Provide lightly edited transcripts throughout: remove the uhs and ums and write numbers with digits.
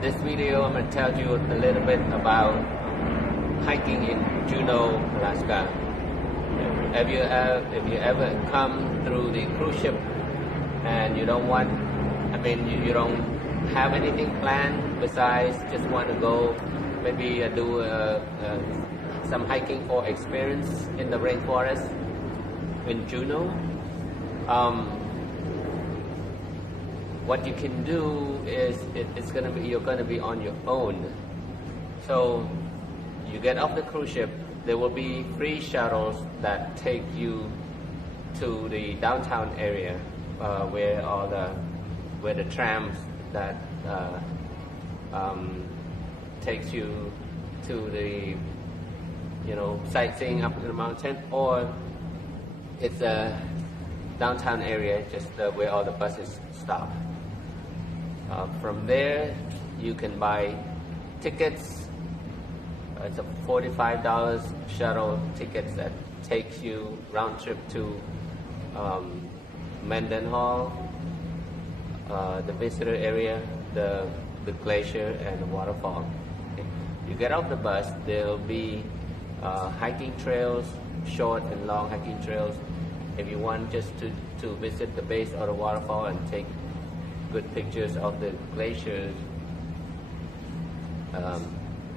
This video I'm going to tell you a little bit about hiking in Juneau, Alaska. If you ever come through the cruise ship and you don't want, you don't have anything planned besides just want to go maybe do some hiking or experience in the rainforest in Juneau, what you can do is you're gonna be on your own. So you get off the cruise ship, there will be free shuttles that take you to the downtown area where the trams that takes you to the sightseeing up to the mountain, or it's a downtown area just where all the buses stop. From there you can buy tickets. It's a $45 shuttle tickets that takes you round trip to Mandenhall, the visitor area, the glacier and the waterfall. You get off the bus, there'll be hiking trails, short and long hiking trails. If you want just to visit the base of the waterfall and take good pictures of the glaciers,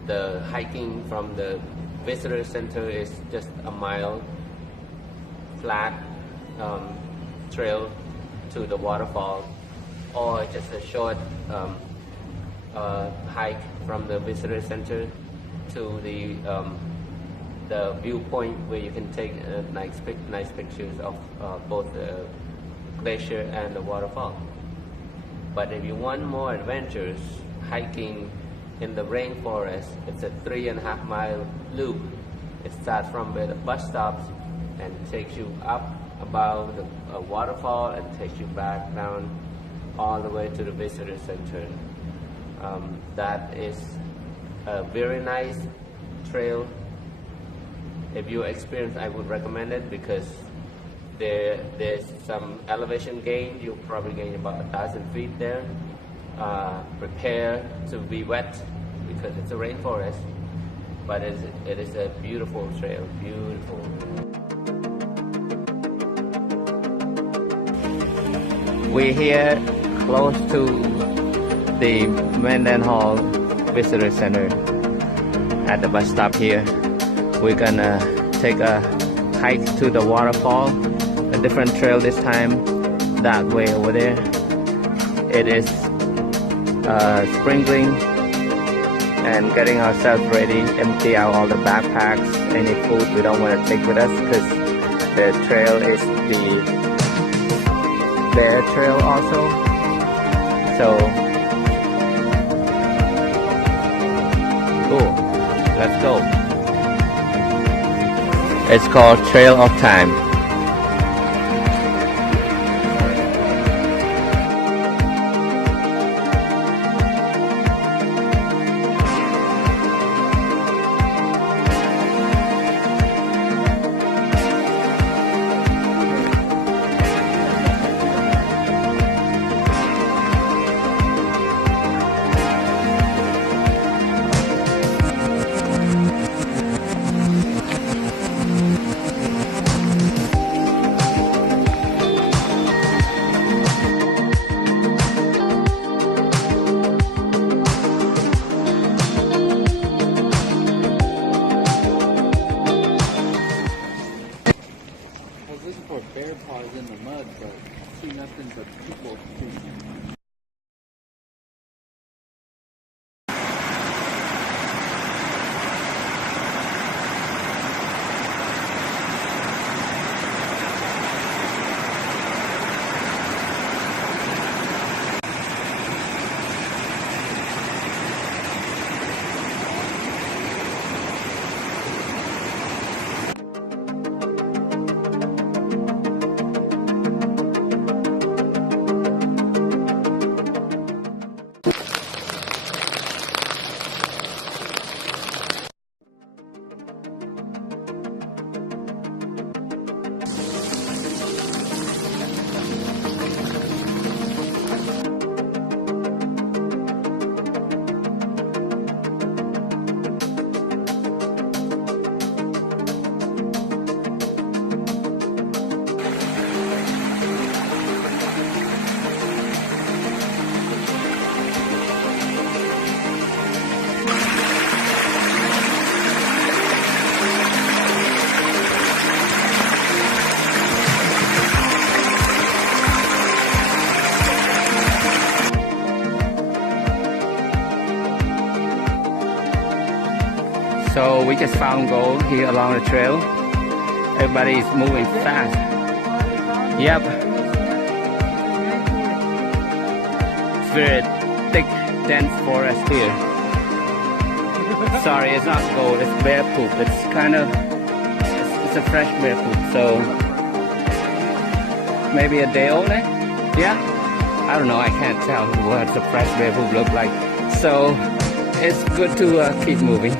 the hiking from the visitor center is just a mile flat trail to the waterfall, or just a short hike from the visitor center to the viewpoint where you can take nice pictures of both the glacier and the waterfall. But if you want more adventures, hiking in the rainforest, it's a 3.5 mile loop. It starts from where the bus stops and takes you up above the waterfall and takes you back down all the way to the visitor center. That is a very nice trail. If you experience, I would recommend it because there's some elevation gain. You'll probably gain about 1,000 feet there. Prepare to be wet because it's a rainforest, but it is a beautiful trail, beautiful. We're here close to the Mandenhall Visitor Center at the bus stop here. We're gonna take a hike to the waterfall, a different trail this time, that way over there. It is sprinkling and getting ourselves ready, empty out all the backpacks, any food we don't want to take with us, because the trail is the bear trail also. So cool, let's go. It's called Trail of Time. Bear paws in the mud, but see nothing but people. So we just found gold here along the trail. Everybody's moving fast. Yep. It's very thick, dense forest here. Sorry, it's not gold, it's bear poop. It's kind of, it's a fresh bear poop, so maybe a day old, eh? Yeah? I don't know, I can't tell what the fresh bear poop look like. So it's good to keep moving.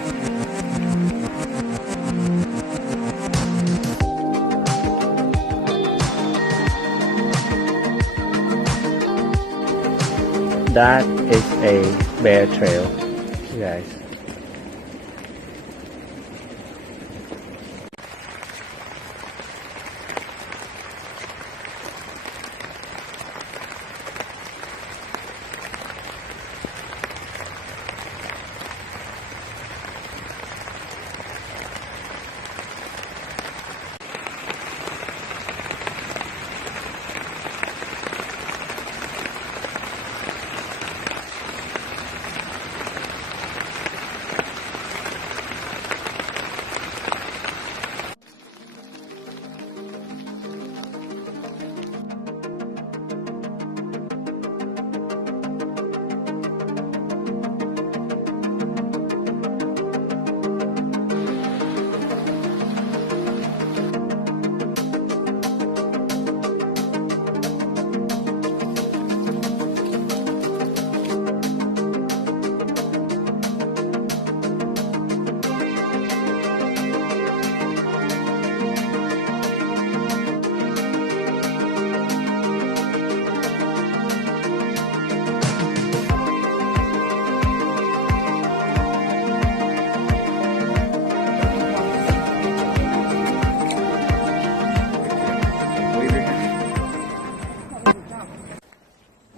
That is a bear trail, you guys.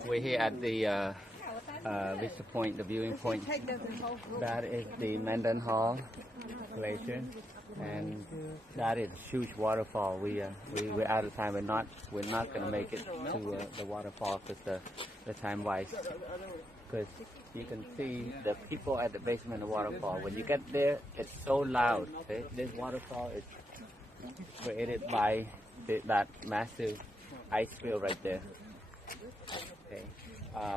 We're here at the vista point, the viewing point. That is the Mandenhall glacier, and that is a huge waterfall. We're out of time. We're not going to make it to the waterfall because the time wise. Because you can see the people at the basement of the waterfall. When you get there, it's so loud. Okay? This waterfall is created by that massive ice field right there. Okay,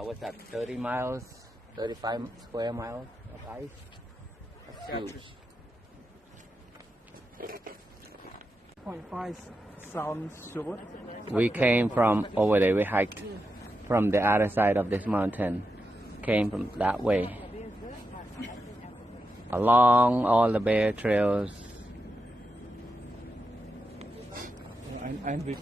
what's that? 30 miles, 35 square miles of ice. That's huge. 0.5 sounds short. We came from over there. We hiked from the other side of this mountain. Came from that way, along all the bear trails. And we